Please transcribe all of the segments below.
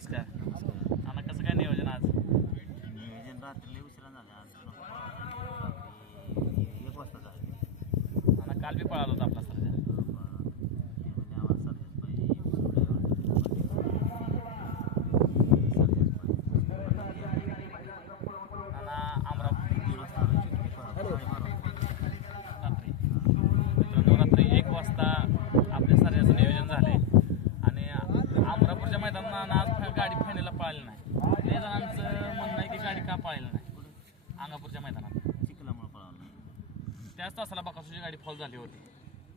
नमस्कार. नाना कसं काय नियोजन आज? नियोजन रात्री उशिरा झाले आज. एक वाजता झाले. नाना काल बी पळाला होता आपला सरजा म्हणजे आम्हाला सर्जच पाहिजे नाना अमरापूर दीड वाजता रात्री मित्रांनो रात्री एक वाजता आपल्या सर्जाचं नियोजन झाले आणि अमरापूरच्या मैदानात आज गाडी फायनलला पळाली नाही. ते जणांचं म्हणणं आहे की गाडी का पळाली नाही? अंगापूरच्या मैदानात. चिखलामुळे पळावलं त्याच तासाला बकासूची गाडी फॉल झाली होती.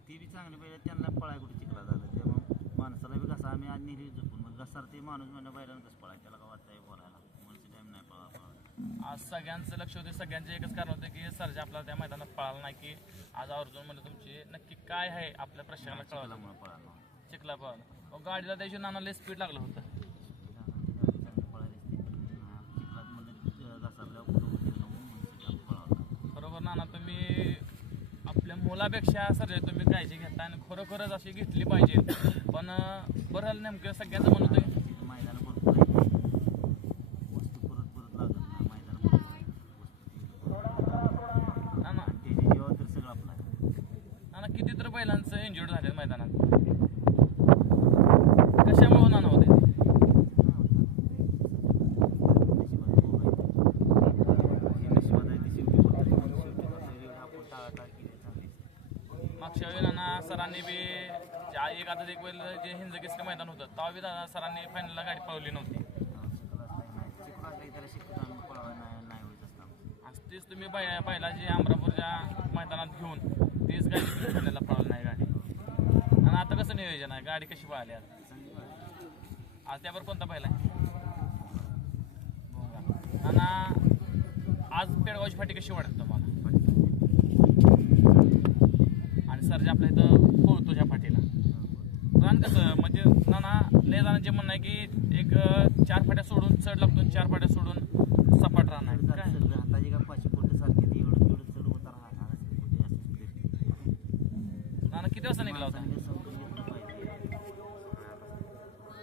ती बी चांगली पाहिजे त्यांना पळाय कुठे चिखला झालं? त्यामुळे माणसाला बी कसं आम्ही आज नेली झोपून मग घसार ते माणूस म्हणलं बैलानं कसं पळाय त्याला का वाटतंय बोलायला म्हणून टाईम नाही पळा पळा आज सगळ्यांचं लक्ष होते सगळ्यांचं एकच कारण होतं की सरजा आपला त्या मैदानात पळाला नाही की आज अर्जुन म्हणजे तुमची नक्की काय आहे आपल्या प्रश्नाला कळवलं पळाला. चिखला पळाला. मग गाडीला त्याची नानाला स्पीड लागलं होतं चिखलात म्हणजे घसारल्यावर कुठं होते म्हणून पळावला बरोबर नाना तुम्ही आपल्या मुलापेक्षा सर तुम्ही काळजी घेता आणि खरोखरच अशी घेतली पाहिजे. पण बरं झालं नेमकं सगळ्यांचं म्हणत होतं. की तिथं मैदान भरपूर आहे वस्तू परत परत लागत नाही मैदान भरपूर आहे वस्तू नाना. त्याच्या जीवावर तर सगळं आपलं आहे. किती तर बैलांचं इंजुर्ड झाले मैदानात कशामुळे नाना होते ते? मागच्या वेळी नाना सरांनी बी ज्या एक आता एक वेळ जे हिंदकेसचं मैदान होतं तेव्हा बी दादा सरांनी फायनलला गाडी पळवली नव्हती. आज तेच तुम्ही पहिला जे अमरापूरच्या मैदानात घेऊन तीच गाडी फायनलला पळवली नाही गाडी. आणि आता कसं नियोजन आहे? गाडी कशी पळाली आज? आज त्यावर कोणता पहिला आहे? आज पेडगावची फाटी कशी वाटत तुम्हाला आणि सरजा आपल्या इथं पोहतो ज्या फाटीला रान कसं म्हणजे जणांचे म्हणणं आहे की एक अं, चार फाट्या सोडून चढ लागतो चार फाट्या सोडून सपाट राहणार. काय? हाताची का पाचशे फुट सारखे ते एवढं तेवढं चढ राहणार. नाना किती वाजता निघला होता? समजून घेतलं पाहिजे.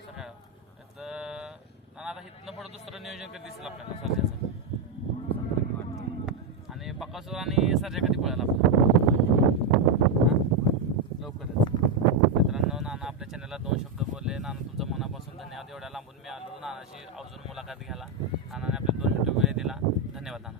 सकाळ तर नाना आता इथनं पुढं दुसरं नियोजन कधी दिसेल आपल्याला? सरजाचं आणि बकासूर आणि सरजा कधी पळायला आपला? आमच्याशी अजून मुलाखत घ्यायला. आणि आपल्या दोन मिनटं वेळ दिला. धन्यवाद नाना